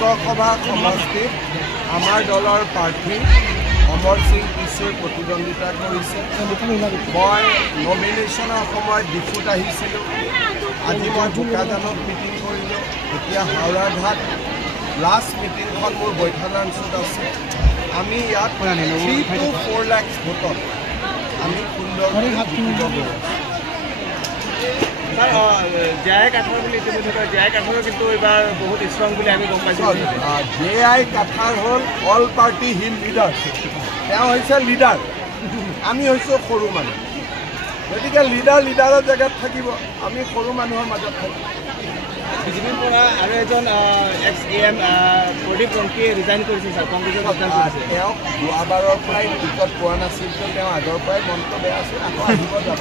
লোকসভা সমষ্টিত আমাৰ দলৰ প্ৰাৰ্থী অমৰ সিং পিছুৱে প্ৰতিদ্বন্দ্বিতা কৰিছে। মই নমিনেশ্যনৰ সময়ত ডিফুত আহিছিলোঁ। আজি মই বোকাজানত মিটিং কৰিলোঁ। এতিয়া হাওড়াৰ ঘাট লাষ্ট মিটিংখন মোৰ বৈঠালাঞ্চত আছে। আমি ইয়াত 3 to 4 লাখ ভোটত আমি সুন্দৰভাৱে জিকিব পাৰোঁ। জেআই কাঠাৰ বুলি জেআই কাঠাৰো কিন্তু এইবাৰ বহুত ষ্ট্ৰং বুলি আমি গম পাইছোঁ। জেআই কাঠাৰ হ'ল অল পাৰ্টি হিল লিডাৰ। তেওঁ হৈছে লিডাৰ, আমি হৈছোঁ সৰু মানুহ। গতিকে লিডাৰৰ জেগাত থাকিব, আমি সৰু মানুহৰ মাজত থাকিম। বিজেপিৰ পৰা আৰু এজন এক্স AM প্ৰদীপ ৰংকিয়ে ৰিজাইন কৰিছে ছাৰ, কংগ্ৰেছৰ তেওঁক যোৱাবাৰৰ পৰাই টিকট পোৱা নাছিল, তেওঁ আগৰ পৰাই মনটো বেয়া আছিল, আকৌ আহিব যাব।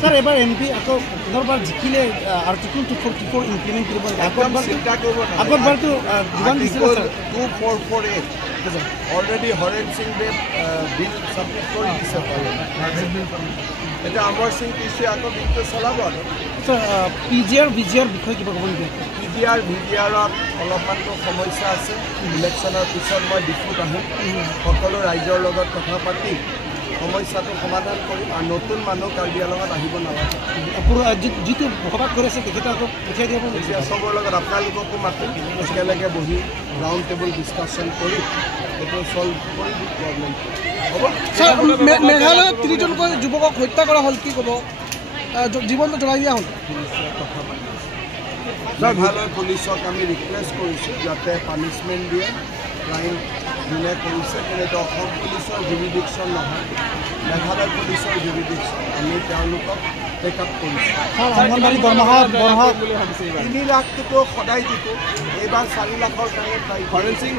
ছাৰ এবাৰ MP আকৌ পুনৰবাৰ জিকিলে আৰ্টিকল 244 ইমপ্লিমেণ্ট কৰিব লাগে। চিন্তা কৰিব আগৰবাৰটো যোগান দিছিলে 2448 অলৰেডি হৰেন সিং দেৱ বিল ছাবমিট কৰি দিছে। এতিয়া অমৰ সিং পিছুৱে আকৌ বিলটো চলাব। আৰু PGR VGR বিষয়ে কিবা ক'ব নেকি? PGR VGRত অলপমানটো সমস্যা আছে। ইলেকশ্যনৰ পিছত মই ডিফুত আহিম, সকলো ৰাইজৰ লগত কথা পাতি সমস্যাটো সমাধান কৰিম। আৰু নতুন মানুহ কাৰ্বি আংলঙত আহিব নালাগে। যিটো বসবাস কৰি আছে তেখেতে আকৌ পঠিয়াই দিব। এতিয়া চবৰ লগত আপোনালোককো মাতিম, একেলগে বহি ৰাউণ্ড টেবুল ডিছকাশ্যন কৰি এইটো চল্ভ কৰি দিম প্ৰব্লেমটো। হ'ব। মেঘালয়ত 30জনকৈ যুৱকক হত্যা কৰা হ'ল, কি ক'ব? জীৱনটো জ্বলাই দিয়া হ'ল। মেঘালয় পুলিচক আমি ৰিকুৱেষ্ট কৰিছোঁ যাতে পানিছমেণ্ট দিয়ে। ক্ৰাইম যোনে কৰিছে, কিন্তু অসম পুলিচৰ জুৰিডিকশ্যন নহয়, মেঘালয় পুলিচৰ জুৰিডিকশ্যন। আমি তেওঁলোকক টেক আপ কৰিছোঁ। 3 লাখটোতো সদায় জিকোঁ, এইবাৰ 4 লাখৰ কাৰণে ট্ৰাই। হৰেন সিং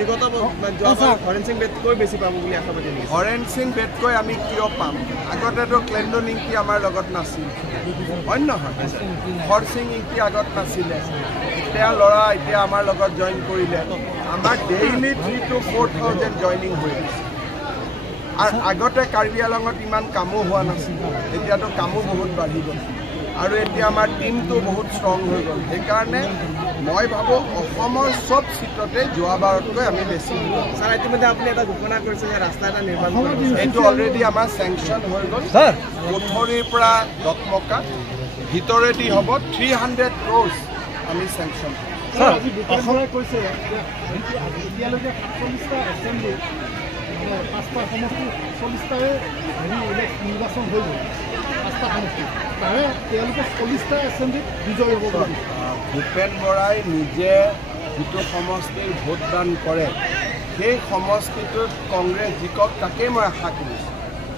বিগত হৰেন সিং বেটকৈ বেছি পাব বুলি আশা পাতি নেকি? হৰেন সিং বেটকৈ আমি কিয় পাম? আগতেতো ক্লেণ্ডন ইংকি আমাৰ লগত নাছিল, হয় নহয়? হৰ সিং ইংকি আগত নাছিলে, এতিয়া ল'ৰা এতিয়া আমাৰ লগত জইন কৰিলে। আমাৰ ডেইলি 3 to 4,000 জইনিং হৈ আছে। আৰু আগতে কাৰ্বি আংলঙত ইমান কামো হোৱা নাছিল, এতিয়াতো কামো বহুত বাঢ়ি গ'ল। আৰু এতিয়া আমাৰ টীমটো বহুত ষ্ট্ৰং হৈ গ'ল। সেইকাৰণে মই ভাবোঁ অসমৰ চব চিটতে যোৱাবাৰতকৈ আমি বেছি দিব। ছাৰ ইতিমধ্যে আপুনি এটা ঘোষণা কৰিছে যে ৰাস্তা এটা নিৰ্মাণ কৰিব। এইটো অলৰেডি আমাৰ চেংচন হৈ গ'ল। কোঠৰীৰ পৰা দকমকা ভিতৰেদি হ'ব 300 crores আমি চেংচন। অসমে কৈছে এতিয়ালৈকে 47টা এছেম্বলি 5টা সমষ্টি 40টাৰে নিৰ্বাচন হৈ গ'ল। 5টা সমষ্টি তাৰে তেওঁলোকে 40টা এছেম্বলিত বিজয়ী হ'ব পাৰে। ভূপেন বৰাই নিজে যিটো সমষ্টিৰ ভোটদান কৰে, সেই সমষ্টিটোত কংগ্ৰেছ জিকক, তাকেই মই আশা কৰিছোঁ।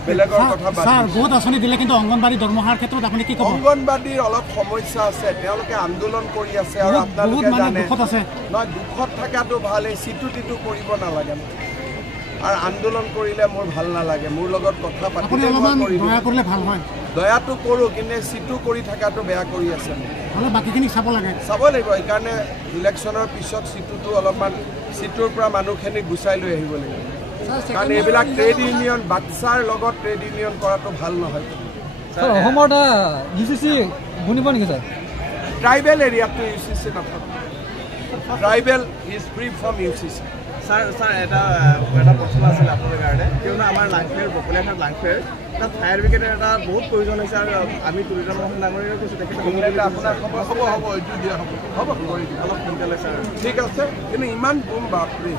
বেলেগৰ কথা বহুত আঁচনি দিলে, কিন্তু অংগনবাড়ী দৰমহাৰ ক্ষেত্ৰত আপুনি কি ক'ব? অংগনবাড়ীৰ অলপ সমস্যা আছে, তেওঁলোকে আন্দোলন কৰি আছে। আৰু আপোনালোকে জানে নহয়, দুখত থকাটো ভাল, এই চিটু টিটু কৰিব নালাগে। আৰু আন্দোলন কৰিলে মোৰ ভাল নালাগে। মোৰ লগত কথা পাতিলে ভাল হয়, দয়াটো কৰোঁ, কিন্তু চিটু কৰি থকাটো বেয়া কৰি আছে। বাকীখিনিক চাব লাগে, চাব লাগিব। সেইকাৰণে ইলেকশ্যনৰ পিছত চিটুটো অলপমান চিটুৰ পৰা মানুহখিনিক গুচাই লৈ আহিব লাগিব। কাৰণ এইবিলাক ট্ৰেড ইউনিয়ন, বাচ্চাৰ লগত ট্ৰেড ইউনিয়ন কৰাটো ভাল নহয়। অসমৰ UCC বনিব নেকি ছাৰ? ট্ৰাইবেল এৰিয়াটো UCC নাথাকে। Tribal is free from UCC। Sir এটা প্ৰশ্ন আছিলে আপোনাৰ কাৰণে, কিয়নো আমাৰ লাংফেৰ বকলীয়াঘাট লাংফেৰ তাত ফায়াৰ ব্ৰিগেডৰ এটা বহুত প্ৰয়োজন হৈছে। আৰু আমি তুলিত মোহন ডাঙৰীয়াও কৈছোঁ, তেখেতে আপোনাৰ খবৰ হ'ব এইটো দিয়া হ'ব অলপ সোনকালে ছাৰ। ঠিক আছে, কিন্তু ইমান বুম বাপৰে।